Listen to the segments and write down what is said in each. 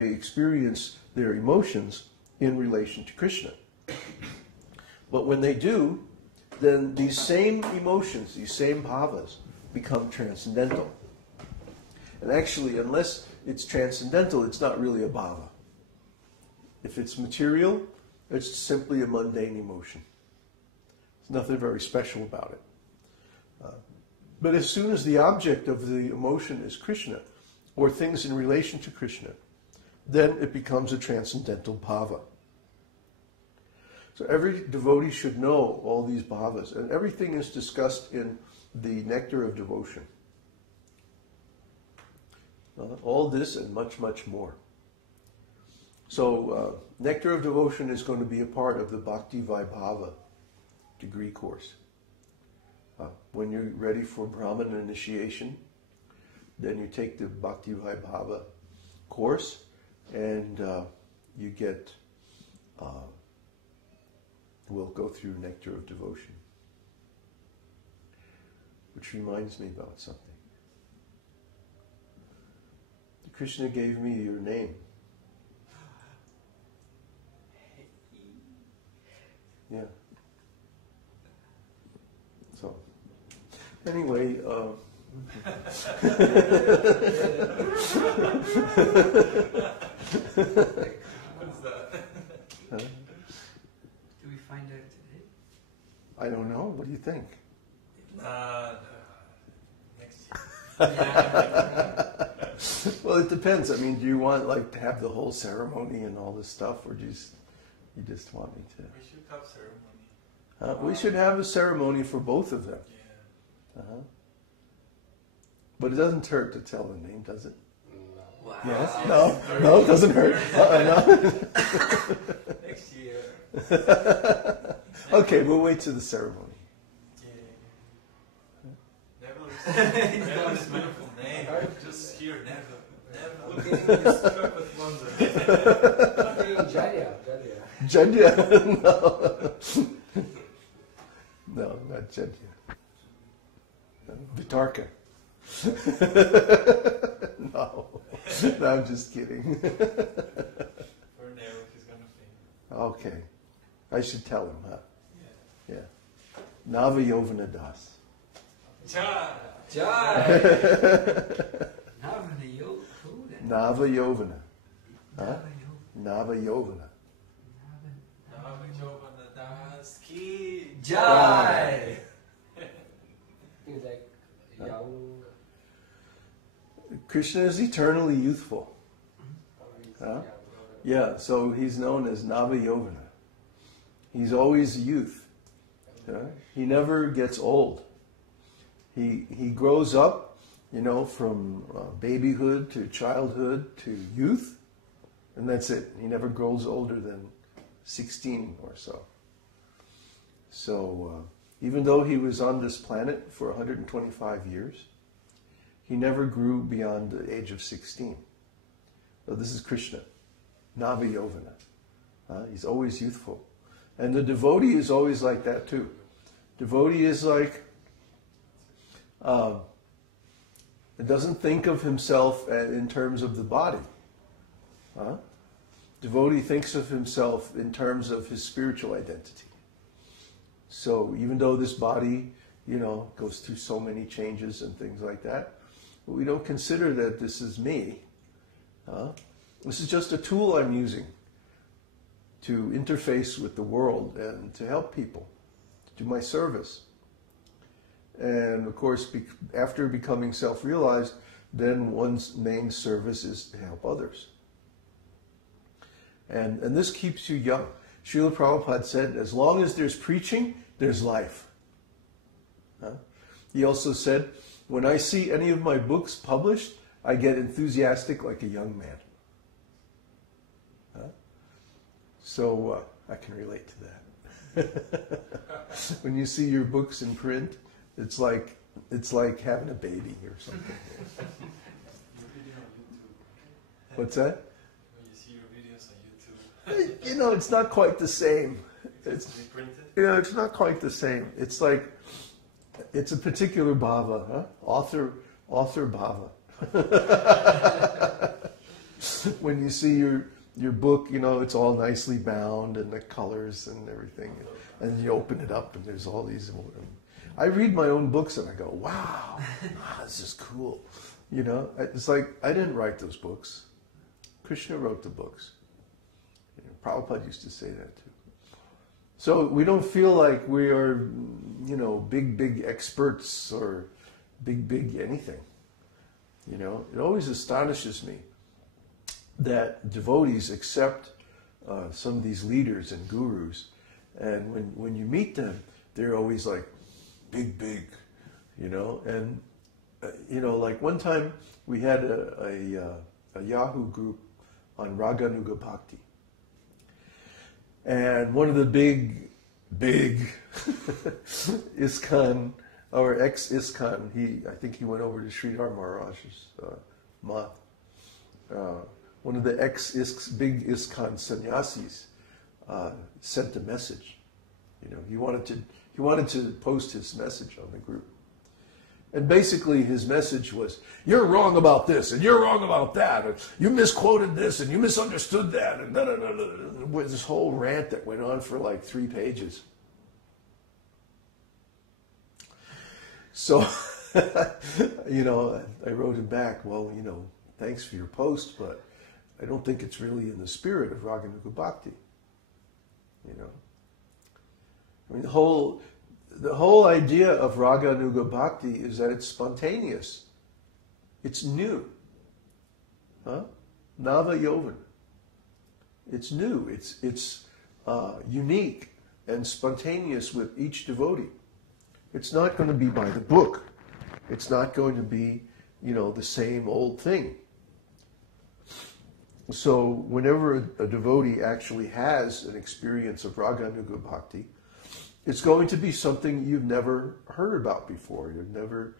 they experience their emotions in relation to Krishna. But when they do, then these same emotions, these same bhavas, become transcendental. And actually, unless it's transcendental, it's not really a bhava. If it's material, it's simply a mundane emotion. There's nothing very special about it. But as soon as the object of the emotion is Krishna, or things in relation to Krishna, then it becomes a transcendental bhava. So every devotee should know all these bhavas, and everything is discussed in the Nectar of Devotion. All this and much, much more. So Nectar of Devotion is going to be a part of the Bhakti-Vaibhava degree course. When you're ready for Brahmana initiation, then you take the Bhakti-Vaibhava course, and you get, we'll go through Nectar of Devotion. Which reminds me about something. Krishna gave me your name. Yeah. So, anyway, What's that? Do we find out today? I don't know. What do you think? Next year. Well, it depends. I mean, do you want to have the whole ceremony and all this stuff, or you just want me to? We should have ceremony. We should have a ceremony for both of them. Yeah. But it doesn't hurt to tell the name, does it? No. Wow. Yes? No, it doesn't hurt. No. Next year. Okay, we'll wait till the ceremony. Yeah. Never is beautiful name. Just hear never. Just struck with wonder. Jāḍya. Jāḍya? No. No, not Jāḍya. Vitarka. No, I'm just kidding. For now, he's gonna faint. Okay, I should tell him, huh? Yeah. Yeah. Nava-yovana das. Jai. Nava-yovana. Huh? Nava-yovana. Vyabhicāri-bhāvas ki Jai. He's like young. Krishna is eternally youthful. Huh? Yeah, so he's known as Nava-yovana. He's always youth. He never gets old. He grows up, from babyhood to childhood to youth, and that's it. He never grows older than 16 or so. So even though he was on this planet for 125 years, he never grew beyond the age of 16. So this is Krishna, Nava-yovana. He's always youthful. And the devotee is always like that too. Devotee is like, doesn't think of himself in terms of the body. Devotee thinks of himself in terms of his spiritual identity. So even though this body, goes through so many changes and things like that, we don't consider that this is me. This is just a tool I'm using to interface with the world and to help people, to do my service. And of course, after becoming self-realized, then one's main service is to help others. And this keeps you young. Srila Prabhupada said, as long as there's preaching, there's life. He also said, when I see any of my books published, I get enthusiastic like a young man. So I can relate to that. When you see your books in print, it's like having a baby or something. What's that? When you see your videos on YouTube. It's not quite the same. It's printed. It's not quite the same. It's like, it's a particular bhava, huh? Author bhava. when you see your book, you know, it's all nicely bound and the colors and everything, and you open it up and there's all these. I read my own books and I go, wow, this is cool. You know, it's like I didn't write those books. Krishna wrote the books. You know, Prabhupada used to say that too. So we don't feel like we are, you know, big experts or big anything. You know, it always astonishes me that devotees accept some of these leaders and gurus, and when you meet them, they're always like big, you know. And you know, like one time we had a Yahoo group on Raganuga Bhakti, and one of the big ISKCON or ex-ISKCON, I think he went over to Sridhar Maharaj's math. One of the big ISKCON sannyasis sent a message. You know, he wanted to post his message on the group, and basically his message was, "You're wrong about this, and you're wrong about that, and you misquoted this, and you misunderstood that," and this whole rant that went on for like 3 pages. So, you know, I wrote him back, well, you know, thanks for your post, but I don't think it's really in the spirit of Raganuga Bhakti. You know, I mean, the whole idea of Raganuga Bhakti is that it's spontaneous. It's new. Nava Yovan. It's new. It's unique and spontaneous with each devotee. It's not going to be by the book. It's not going to be, you know, the same old thing. So whenever a devotee actually has an experience of Raganuga Bhakti, it's going to be something you've never heard about before. You've never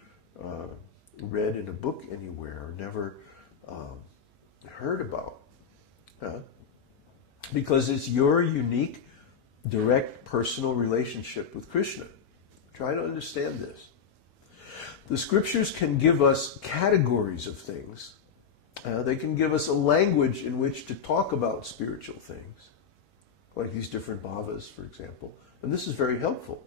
read in a book anywhere, or never heard about. Because it's your unique, direct, personal relationship with Krishna. Try to understand this. The scriptures can give us categories of things. They can give us a language in which to talk about spiritual things, like these different bhavas, for example. And this is very helpful.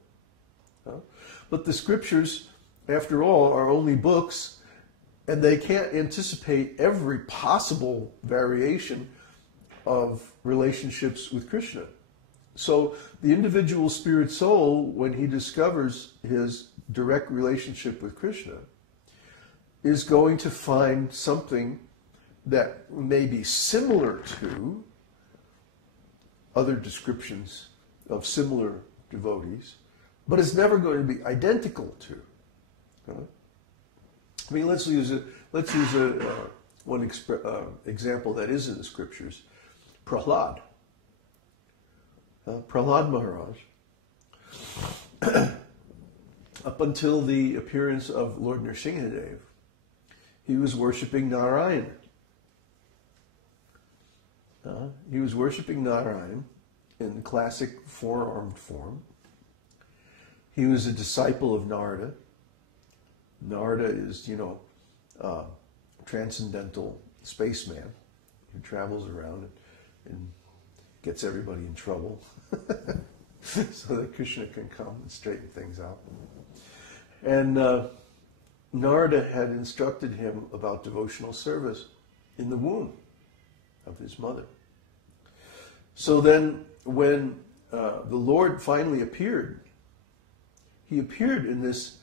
But the scriptures, after all, are only books, and they can't anticipate every possible variation of relationships with Krishna. So the individual spirit soul, when he discovers his direct relationship with Krishna, is going to find something that may be similar to other descriptions of similar devotees, but it's never going to be identical to. I mean, let's use one example that is in the scriptures. Prahlad. Prahlad Maharaj, up until the appearance of Lord Nrsimhadev, he was worshipping Narayan. He was worshipping Narayan in the classic four-armed form. He was a disciple of Narada. Narada is, you know, transcendental spaceman who travels around and gets everybody in trouble so that Krishna can come and straighten things out. And Narada had instructed him about devotional service in the womb of his mother. So then when the Lord finally appeared, he appeared in this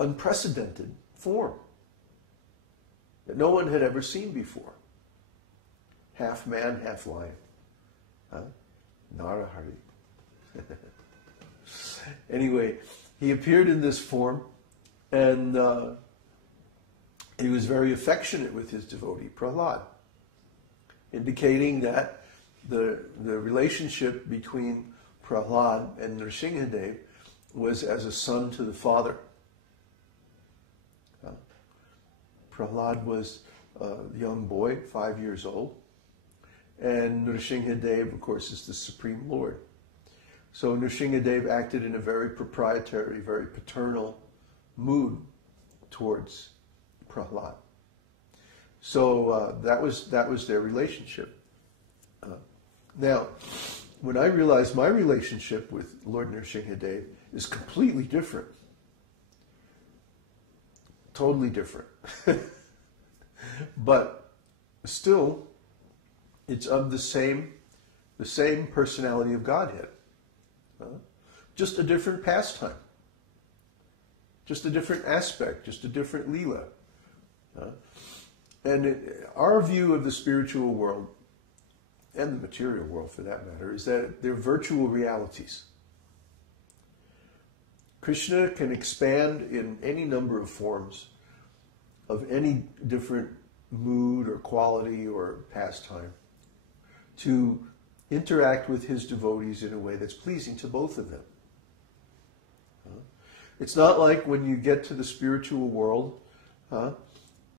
unprecedented form that no one had ever seen before. Half man, half lion. Narahari. Anyway, he appeared in this form, and he was very affectionate with his devotee, Prahlad, indicating that the relationship between Prahlad and Nrsimhadev was as a son to the father. Prahlad was a young boy, 5 years old, and Nrsimhadev, of course, is the Supreme Lord. So Nrsimhadev acted in a very proprietary, very paternal mood towards Prahlad. So that was their relationship. Now, when I realized my relationship with Lord Nrsimhadev is completely different, totally different, but still, it's of the same personality of Godhead, just a different pastime, just a different aspect, just a different lila. And our view of the spiritual world, and the material world for that matter, is that they're virtual realities. Krishna can expand in any number of forms, of any different mood or quality or pastime, to interact with his devotees in a way that's pleasing to both of them. It's not like when you get to the spiritual world,